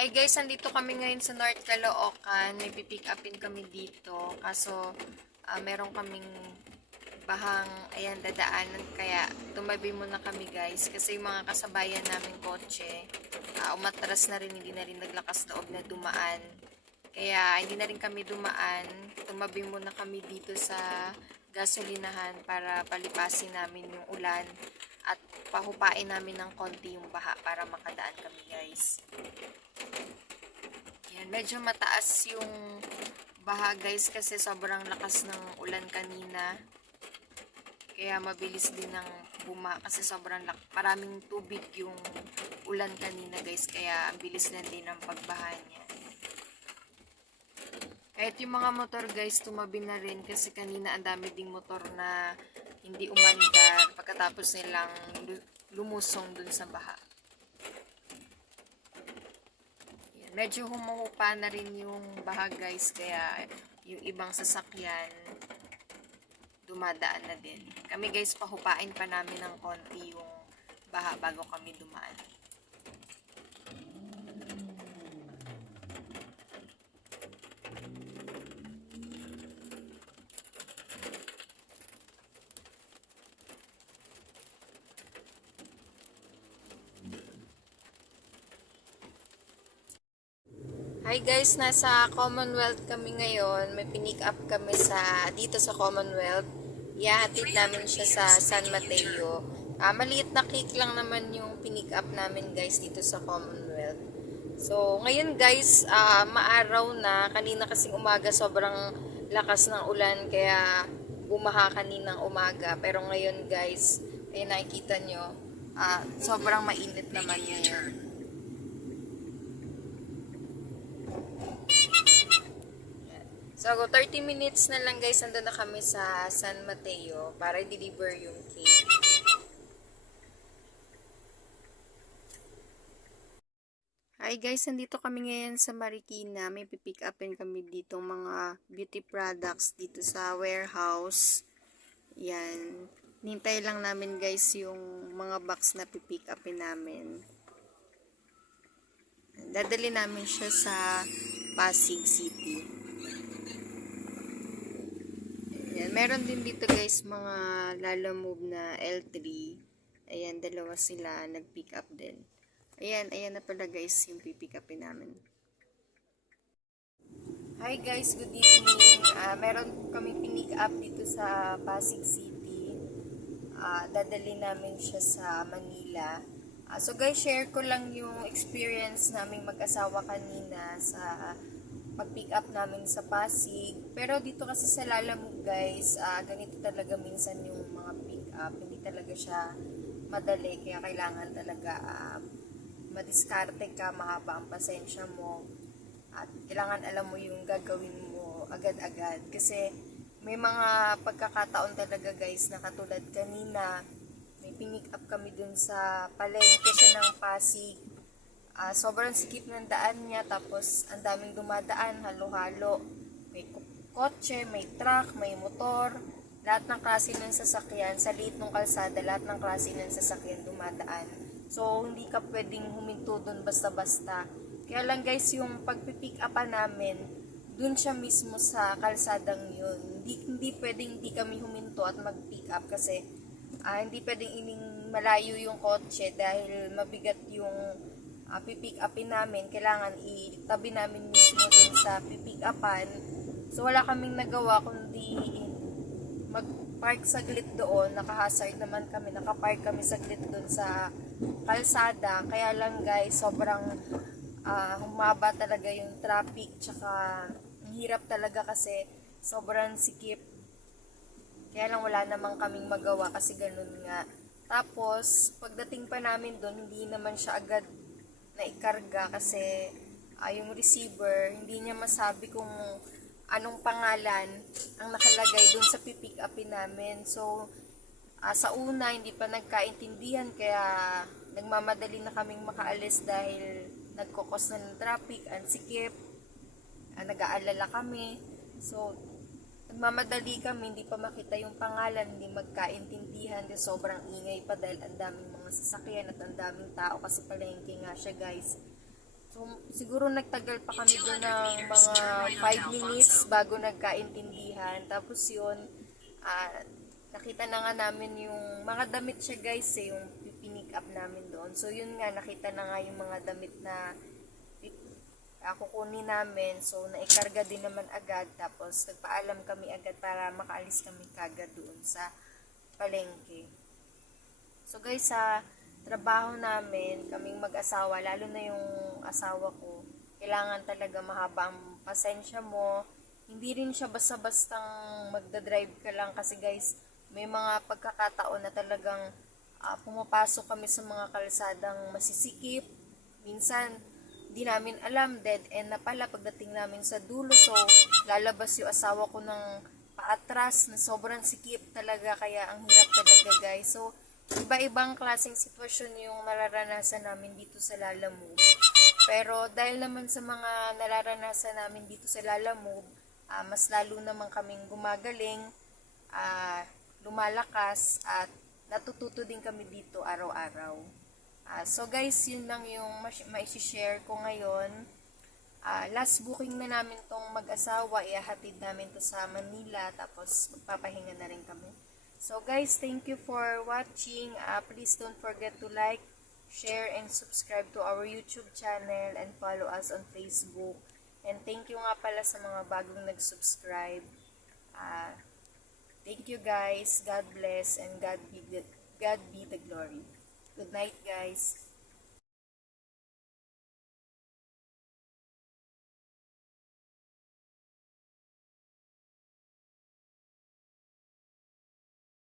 Hi guys, nandito kami ngayon sa North Caloocan. May pipick upin kami dito. Kaso, meron kaming bahang, ayan, dadaanan. Kaya, tumabi muna kami guys. Kasi yung mga kasabayan namin kotse, umatras na rin, hindi na rin naglakas loob na dumaan. Kaya, hindi na rin kami dumaan. Tumabi muna kami dito sa gasolinahan para palipasin namin yung ulan at pahupain namin ng konti yung baha para makadaan kami guys. Yan, medyo mataas yung baha guys kasi sobrang lakas ng ulan kanina. Kaya mabilis din ng buma kasi maraming tubig yung ulan kanina guys. Kaya ang bilis na din ng pagbaha niya. Kahit yung mga motor guys tumabi na rin kasi kanina ang dami ding motor na hindi umandar pagkatapos nilang lumusong dun sa baha. Medyo humuhupa na rin yung baha guys, kaya yung ibang sasakyan dumadaan na din. Kami guys, pahupain pa namin ng konti yung baha bago kami dumaan. Hi guys, nasa Commonwealth kami ngayon. May pinick up kami dito sa Commonwealth. Ihahatid namin siya sa San Mateo. Maliit na cake lang naman yung pinick up namin guys dito sa Commonwealth. So, ngayon guys, maaraw na. Kanina kasing umaga sobrang lakas ng ulan kaya bumaha kaninang umaga. Pero ngayon guys, ay nakikita nyo, sobrang mainit naman ngayon. So, 30 minutes na lang guys, nandun na kami sa San Mateo para i-deliver yung cake. Hi guys, nandito kami ngayon sa Marikina. May pipick upin kami dito mga beauty products dito sa warehouse. Yan. Nintay lang namin guys yung mga box na pipick upin namin. Dadali namin siya sa Pasig City. Ayan, meron din dito guys mga Lalamove na L3. Ayan, dalawa sila nag-pick up din. Ayan na pala guys yung pipick upin namin. Hi guys, good evening. Meron kami pinick up dito sa Pasig City. Dadali namin siya sa Manila. So guys, share ko lang yung experience naming mag-asawa kanina sa pag-pick up namin sa Pasig. Pero dito kasi sa Lalamove guys, ganito talaga minsan yung mga pick up. Hindi talaga siya madali. Kaya kailangan talaga madiskarte ka, mahaba ang pasensya mo. At kailangan alam mo yung gagawin mo agad-agad. Kasi may mga pagkakataon talaga guys na katulad kanina, may pinick up kami dun sa palengke siya ng Pasig. Sobrang sikip ng daan niya, tapos ang daming dumadaan, halo-halo. May kotse, may truck, may motor, lahat ng klase ng sasakyan, sa liit ng kalsada, lahat ng klase ng sasakyan dumadaan. So, hindi ka pwedeng huminto dun basta-basta. Kaya lang guys, yung pagpipick upan namin, dun siya mismo sa kalsadang yun. Hindi pwedeng hindi kami huminto at mag-pick up kasi hindi pwedeng ining malayo yung kotse dahil mabigat yung pipick upin namin, kailangan itabi namin mismo dun sa pipick upan. So wala kaming nagawa kundi mag-park saglit doon. Nakahazard naman kami, nakapark kami saglit doon sa kalsada. Kaya lang guys, sobrang humaba talaga yung traffic, tsaka hirap talaga kasi sobrang sikip. Kaya lang wala namang kaming magawa kasi ganun nga. Tapos pagdating pa namin doon, hindi naman siya agad na ikarga kasi yung receiver, hindi niya masabi kung anong pangalan ang nakalagay dun sa pipick upin namin. So, sa una, hindi pa nagkaintindihan kaya nagmamadali na kaming makaalis dahil nagkukos na ng traffic, ang sikip, nag-aalala kami. So, nagmamadali kami, hindi pa makita yung pangalan, hindi magkaintindihan, kasi sobrang ingay pa dahil ang daming mga sasakyan at ang daming tao kasi palengke nga siya guys. So, siguro nagtagal pa kami doon ng mga 5 minutes bago nagkaintindihan. Tapos yun, ah, nakita na nga namin yung mga damit siya guys yung pinick up namin doon. So yun nga, nakita na nga yung mga damit na kukunin namin. So naikarga din naman agad. Tapos nagpaalam kami agad para makaalis kami kagad doon sa palengke. So guys, sa trabaho namin, kaming mag-asawa, lalo na yung asawa ko, kailangan talaga mahaba ang pasensya mo. Hindi rin siya basta-bastang magdadrive ka lang kasi guys, may mga pagkakataon na talagang pumapasok kami sa mga kalsadang masisikip. Minsan, di namin alam, dead end na pala pagdating namin sa dulo. So, lalabas yung asawa ko ng paatras na sobrang sikip talaga, kaya ang hirap talaga guys. So, iba-ibang klaseng sitwasyon yung nararanasan namin dito sa Lalamove. Pero dahil naman sa mga nararanasan namin dito sa Lalamove, mas lalo naman kaming gumagaling, lumalakas, at natututo din kami dito araw-araw. So guys, yun lang yung ma-share ko ngayon. Last booking na namin tong mag-asawa, ihahatid namin to sa Manila, tapos magpapahinga na rin kami. So guys, thank you for watching. Please don't forget to like, share, and subscribe to our YouTube channel and follow us on Facebook. And thank you nga pala sa mga bagong nag-subscribe. Thank you guys. God bless and God be the glory. Good night guys.